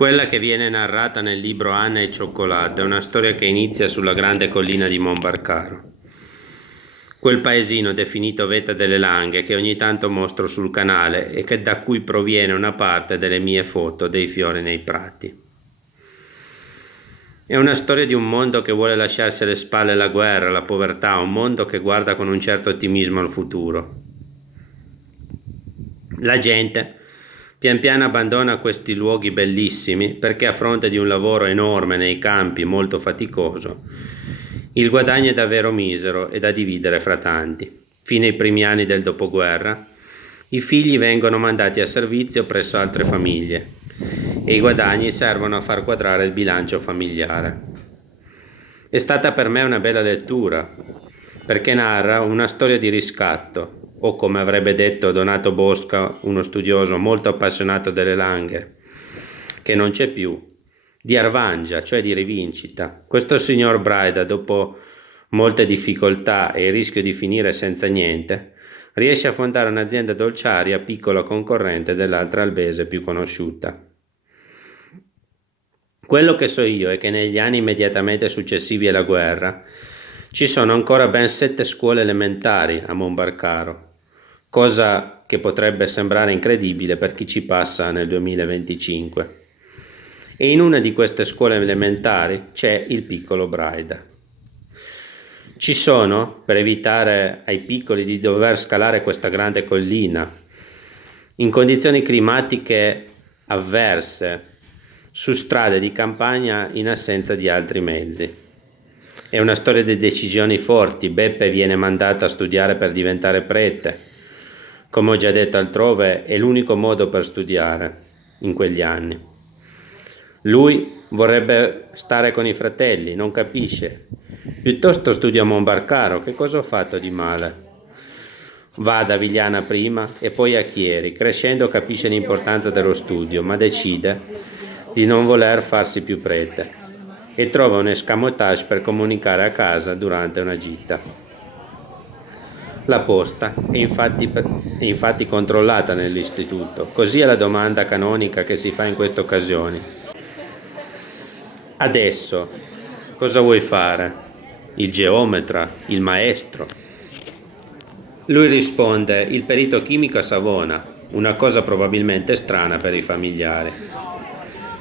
Quella che viene narrata nel libro Anna e il cioccolato è una storia che inizia sulla grande collina di Monbarcaro. Quel paesino definito Vetta delle Langhe che ogni tanto mostro sul canale e da cui proviene una parte delle mie foto dei fiori nei prati. È una storia di un mondo che vuole lasciarsi alle spalle la guerra, la povertà, un mondo che guarda con un certo ottimismo al futuro. La gente pian piano abbandona questi luoghi bellissimi perché a fronte di un lavoro enorme nei campi, molto faticoso, il guadagno è davvero misero e da dividere fra tanti. Fino ai primi anni del dopoguerra, i figli vengono mandati a servizio presso altre famiglie e i guadagni servono a far quadrare il bilancio familiare. È stata per me una bella lettura, perché narra una storia di riscatto, o come avrebbe detto Donato Bosca, uno studioso molto appassionato delle Langhe, che non c'è più, di arvangia, cioè di rivincita. Questo signor Braida, dopo molte difficoltà e il rischio di finire senza niente, riesce a fondare un'azienda dolciaria piccola concorrente dell'altra albese più conosciuta. Quello che so io è che negli anni immediatamente successivi alla guerra ci sono ancora ben 7 scuole elementari a Monbarcaro, cosa che potrebbe sembrare incredibile per chi ci passa nel 2025. E in una di queste scuole elementari c'è il piccolo Braida. Ci sono, per evitare ai piccoli di dover scalare questa grande collina, in condizioni climatiche avverse, su strade di campagna in assenza di altri mezzi. È una storia di decisioni forti. Beppe viene mandato a studiare per diventare prete. Come ho già detto altrove, è l'unico modo per studiare in quegli anni. Lui vorrebbe stare con i fratelli, non capisce. Piuttosto studio a Monbarcaro, che cosa ho fatto di male? Va ad Avigliana prima e poi a Chieri. Crescendo capisce l'importanza dello studio, ma decide di non voler farsi più prete e trova un escamotage per comunicare a casa durante una gita. La posta è infatti controllata nell'istituto, così è la domanda canonica che si fa in queste occasioni. Adesso cosa vuoi fare? Il geometra? Il maestro? Lui risponde: il perito chimico a Savona, una cosa probabilmente strana per i familiari.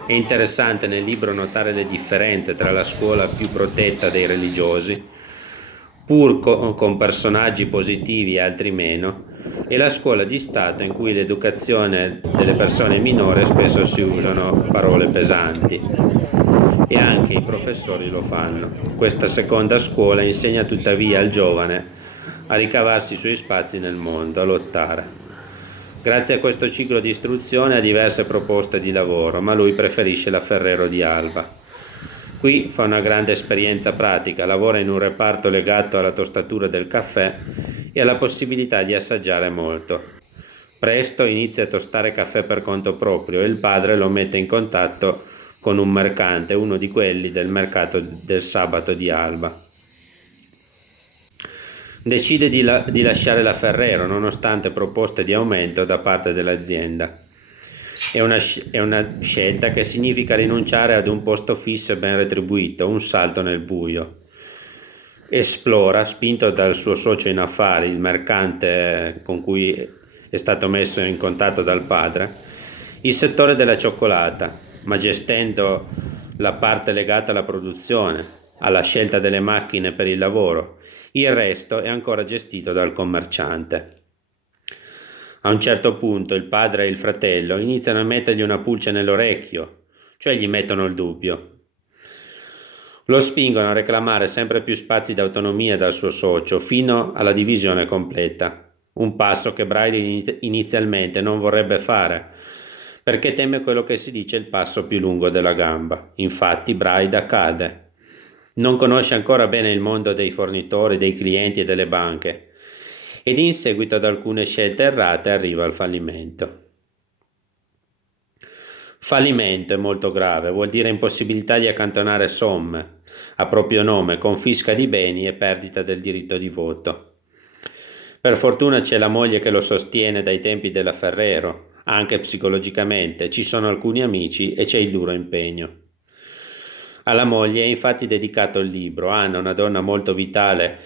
È interessante nel libro notare le differenze tra la scuola più protetta dei religiosi, pur con personaggi positivi e altri meno, e la scuola di Stato in cui l'educazione delle persone minori spesso si usano parole pesanti. E anche i professori lo fanno. Questa seconda scuola insegna tuttavia al giovane a ricavarsi i suoi spazi nel mondo, a lottare. Grazie a questo ciclo di istruzione ha diverse proposte di lavoro, ma lui preferisce la Ferrero di Alba. Qui fa una grande esperienza pratica, lavora in un reparto legato alla tostatura del caffè e ha la possibilità di assaggiare molto. Presto inizia a tostare caffè per conto proprio e il padre lo mette in contatto con un mercante, uno di quelli del mercato del sabato di Alba. Decide di lasciare la Ferrero nonostante proposte di aumento da parte dell'azienda. È una scelta che significa rinunciare ad un posto fisso e ben retribuito, un salto nel buio. Esplora, spinto dal suo socio in affari, il mercante con cui è stato messo in contatto dal padre, il settore della cioccolata, ma gestendo la parte legata alla produzione, alla scelta delle macchine per il lavoro. Il resto è ancora gestito dal commerciante. A un certo punto il padre e il fratello iniziano a mettergli una pulce nell'orecchio, cioè gli mettono il dubbio. Lo spingono a reclamare sempre più spazi d'autonomia dal suo socio fino alla divisione completa, un passo che Braille inizialmente non vorrebbe fare, perché teme quello che si dice il passo più lungo della gamba. Infatti Braida cade. Non conosce ancora bene il mondo dei fornitori, dei clienti e delle banche ed in seguito ad alcune scelte errate arriva al fallimento. Fallimento è molto grave, vuol dire impossibilità di accantonare somme a proprio nome, confisca di beni e perdita del diritto di voto. Per fortuna c'è la moglie che lo sostiene dai tempi della Ferrero, anche psicologicamente, ci sono alcuni amici e c'è il duro impegno. Alla moglie è infatti dedicato il libro. Anna è una donna molto vitale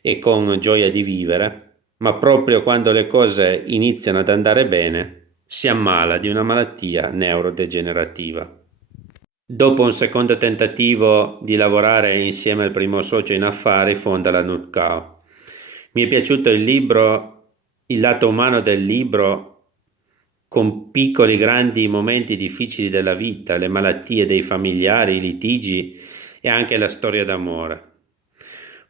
e con gioia di vivere, ma proprio quando le cose iniziano ad andare bene, si ammala di una malattia neurodegenerativa. Dopo un secondo tentativo di lavorare insieme al primo socio in affari, fonda la Nutcao. Mi è piaciuto il libro, il lato umano del libro, con piccoli grandi momenti difficili della vita, le malattie dei familiari, i litigi e anche la storia d'amore.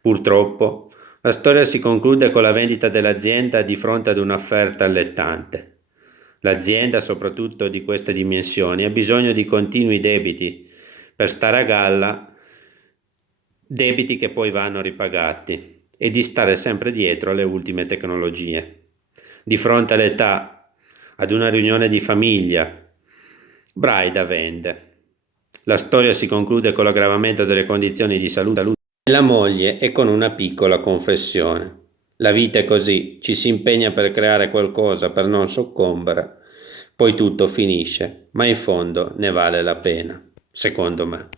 Purtroppo, la storia si conclude con la vendita dell'azienda di fronte ad un'offerta allettante. L'azienda, soprattutto di queste dimensioni, ha bisogno di continui debiti per stare a galla, debiti che poi vanno ripagati, e di stare sempre dietro alle ultime tecnologie. Di fronte all'età, ad una riunione di famiglia, Braida vende. La storia si conclude con l'aggravamento delle condizioni di salute della moglie e con una piccola confessione. La vita è così, ci si impegna per creare qualcosa, per non soccombere, poi tutto finisce, ma in fondo ne vale la pena, secondo me.